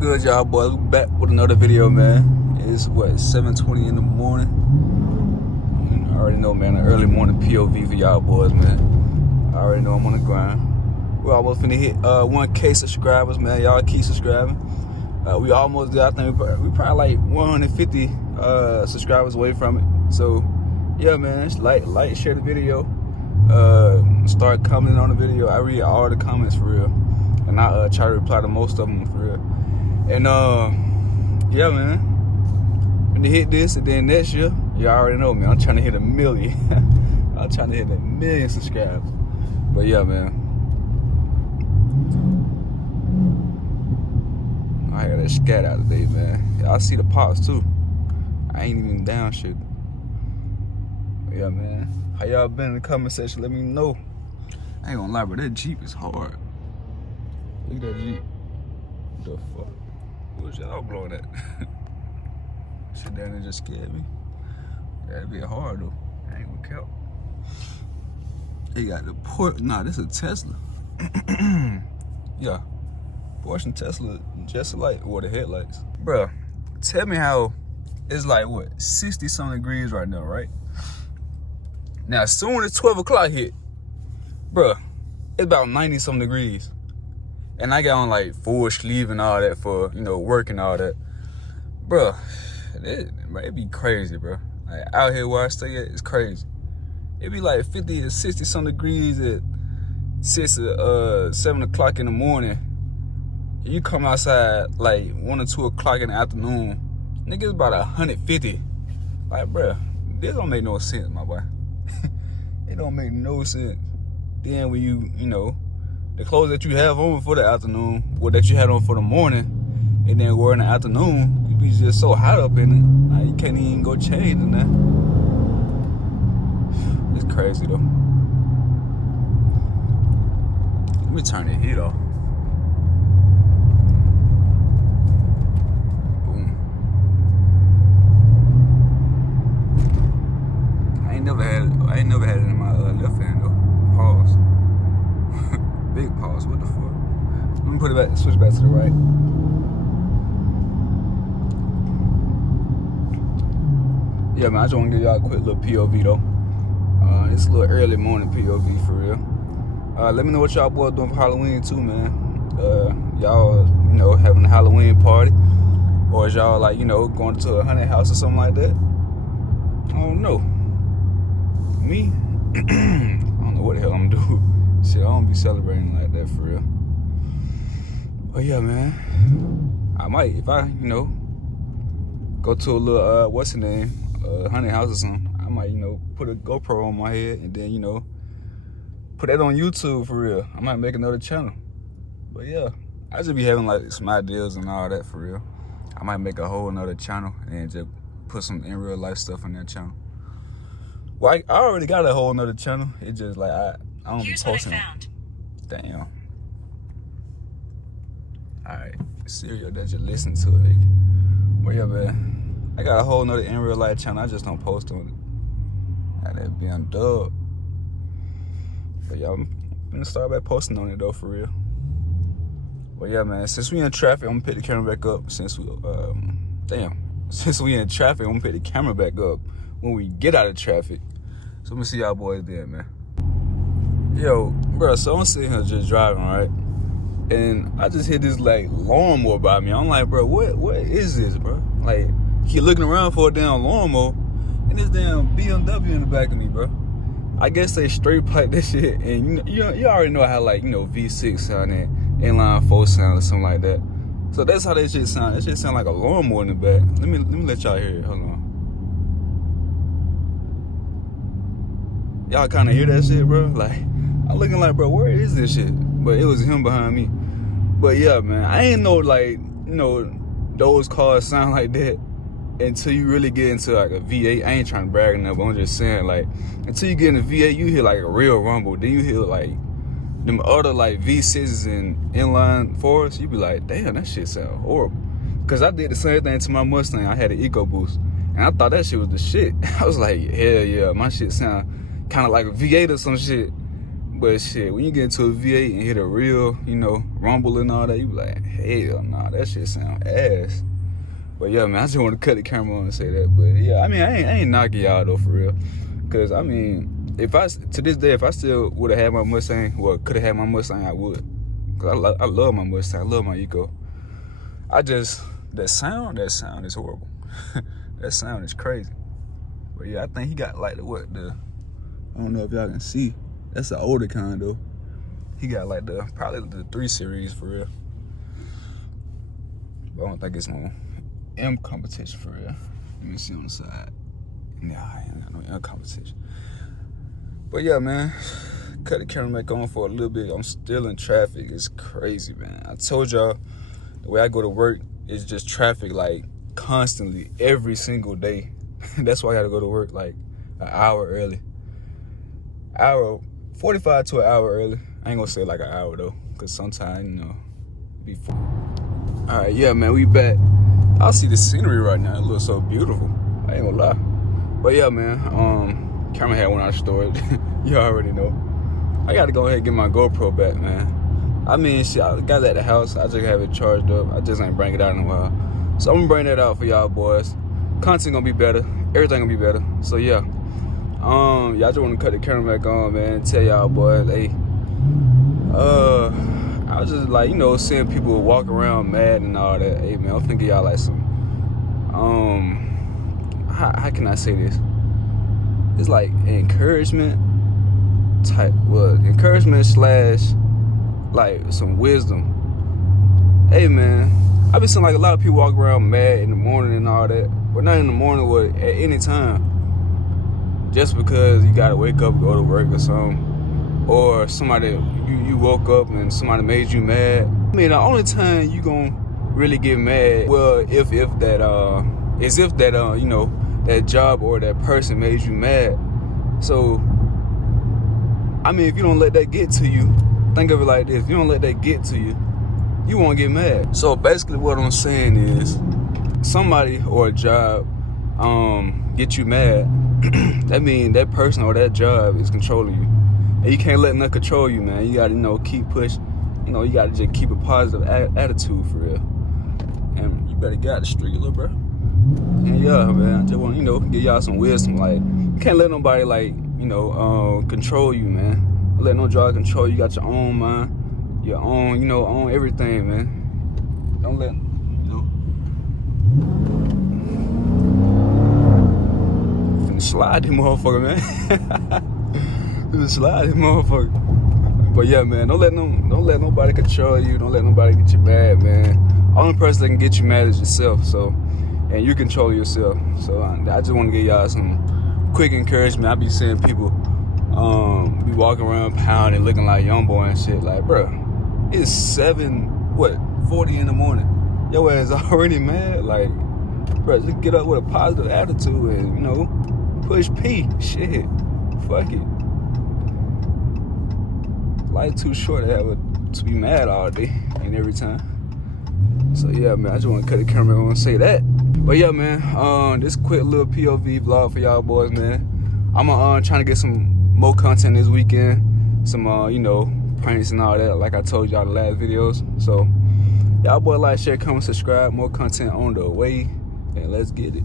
Good y'all boys, we back with another video, man. It's what, 7:20 in the morning. I already know, man, an early morning POV for y'all boys, man. I already know I'm on the grind. We're almost finna hit 1K subscribers, man. Y'all keep subscribing. We almost there. I think we probably like 150 subscribers away from it. So yeah, man, just like, share the video. Start commenting on the video. I read all the comments for real, and I try to reply to most of them for real. And yeah, man, when you hit this, and then next year, you already know, man, I'm trying to hit 1 million. I'm trying to hit 1 million subscribers. But yeah, man, I got that Scat out today, man. I see the pops too. I ain't even down shit. But yeah, man, how y'all been in the comment section? Let me know. I ain't gonna lie, bro, that Jeep is hard. Look at that Jeep. What the fuck? Where's y'all blowing at? Shit down there just scared me. That'd be hard though. I ain't gonna count. They got the port. Nah, this is a Tesla. Yeah. Porsche and Tesla just alike with the headlights. Bruh, tell me how it's like what, 60 some degrees right now, right? Now as soon as 12 o'clock hit, bruh, it's about 90 some degrees. And I got on like full sleeve and all that for, you know, work and all that. Bruh, it be crazy, bruh. Like out here where I stay at, it's crazy. It be like 50 to 60 some degrees at 7 o'clock in the morning. You come outside like 1 or 2 o'clock in the afternoon, niggas about 150. Like, bruh, this don't make no sense, my boy. It don't make no sense. Then when you know, the clothes that you have on for the afternoon, or that you had on for the morning, and then wear in the afternoon, you be just so hot up in it. Like, you can't even go change in that. It's crazy though. Let me turn the heat off. Boom. I ain't never had it in my left hand though. Pause. Big pause. What the fuck? Let me put it back. Switch back to the right. Yeah, man. I just want to give y'all a quick little POV though. It's a little early morning POV for real. Let me know what y'all boys doing for Halloween too, man. Y'all, you know, having a Halloween party, or is y'all like, you know, going to a haunted house or something like that? I don't know. Me, I don't know what the hell I'm gonna do. Shit, I don't be celebrating like that for real. But yeah, man, I might, if I, you know, go to a little, what's the name, haunted house or something, I might, you know, put a GoPro on my head and then, you know, put that on YouTube for real. I might make another channel. But yeah, I just be having like some ideas and all that for real. I might make a whole nother channel and just put some in real life stuff on that channel. Well, I already got a whole nother channel. It's just like I don't be posting. Damn. Alright, cereal that you listen to it. Well, yeah, man, I got a whole nother in real life channel. I just don't post on it. Had that being dub. But yeah, I'm gonna start back posting on it though, for real. But yeah, man, since we in traffic, I'm gonna pick the camera back up. Since we in traffic, I'm gonna pick the camera back up when we get out of traffic. So I'm gonna see y'all boys there, man. Yo, bro, so I'm sitting here just driving, right? And I just hear this like lawnmower by me. I'm like, bro, what is this, bro? Like, keep looking around for a damn lawnmower, and this damn BMW in the back of me, bro. I guess they straight pipe that shit, and you already know how, like, you know, V6 sound and inline 4 sound or something like that. So that's how that shit sound. That shit sound like a lawnmower in the back. Let me let y'all hear it. Hold on. Y'all kind of hear that shit, bro? Like, I'm looking like, bro, where is this shit? But it was him behind me. But yeah, man, I ain't know, like, you know, those cars sound like that until you really get into like a V8. I ain't trying to brag enough, but I'm just saying, like, until you get in a V8, you hear like a real rumble. Then you hear like them other like V6s and inline 4s. You be like, damn, that shit sound horrible. Cause I did the same thing to my Mustang. I had an EcoBoost, and I thought that shit was the shit. I was like, hell yeah, my shit sound kind of like a V8 or some shit. But shit, when you get into a V8 and hit a real, you know, rumble and all that, you be like, hell nah, that shit sound ass. But yeah, man, I just want to cut the camera on and say that. But yeah, I mean, I ain't knocking y'all though, for real. Cause I mean, to this day, if I still would have had my Mustang, well, could have had my Mustang, I would. Cause I love my Mustang, I love my Eco. That sound is horrible. That sound is crazy. But yeah, I think he got like I don't know if y'all can see. That's an older kind though. He got like probably the 3 Series for real. But I don't think it's no M competition for real. Let me see on the side. Nah, I ain't got no M competition. But yeah, man, cut the camera back on for a little bit. I'm still in traffic. It's crazy, man. I told y'all the way I go to work is just traffic, like constantly every single day. That's why I gotta go to work like an hour early. 45 to an hour early. I ain't gonna say like an hour though, cause sometimes, you know, before. All right, yeah, man, we back. I see the scenery right now. It looks so beautiful. I ain't gonna lie. But yeah, man, camera had went out of storage. You already know. I gotta go ahead and get my GoPro back, man. I mean, shit, I got it at the house. I just have it charged up. I just ain't bring it out in a while. So I'm gonna bring that out for y'all boys. Content gonna be better. Everything gonna be better. So yeah. Y'all just wanna cut the camera back on, man, and tell y'all boys, hey, I was just like, you know, seeing people walk around mad and all that. Hey man, I'm thinking y'all like some how can I say this? It's like encouragement / like some wisdom. Hey man, I've been seeing like a lot of people walk around mad in the morning and all that. But not in the morning, but at any time. Just because you gotta wake up, go to work or something. Or somebody, you woke up and somebody made you mad. I mean, the only time you gonna really get mad, well, if that you know, that job or that person made you mad. So, I mean, if you don't let that get to you, think of it like this, if you don't let that get to you, you won't get mad. So basically what I'm saying is, somebody or a job get you mad, that means that person or that job is controlling you. And you can't let nothing control you, man. You gotta, you know, keep pushing. You know, you gotta just keep a positive attitude for real. And you better get out the street, little bro. And yeah, man, I just want to, you know, give y'all some wisdom. Like, you can't let nobody, like, you know, control you, man. Don't let no job control you. You got your own mind, your own, you know, own everything, man. Don't let, you know. Finna slide this motherfucker, man. Finna slide this motherfucker. But yeah, man, don't let nobody control you. Don't let nobody get you mad, man. Only person that can get you mad is yourself. So, and you control yourself. So I just want to give y'all some quick encouragement. I be seeing people be walking around pounding, looking like young boy and shit. Like, bro, it's 40 in the morning. Your ass already mad. Like, bro, just get up with a positive attitude and, you know, push P. Shit, fuck it. Life too short to be mad all day and every time. So yeah, man, I just want to cut the camera on and say that. But yeah, man, this quick little POV vlog for y'all boys, man. I'm trying to get some more content this weekend. Some, you know, pranks and all that, like I told y'all the last videos. So y'all boys like, share, comment, subscribe. More content on the way, and let's get it.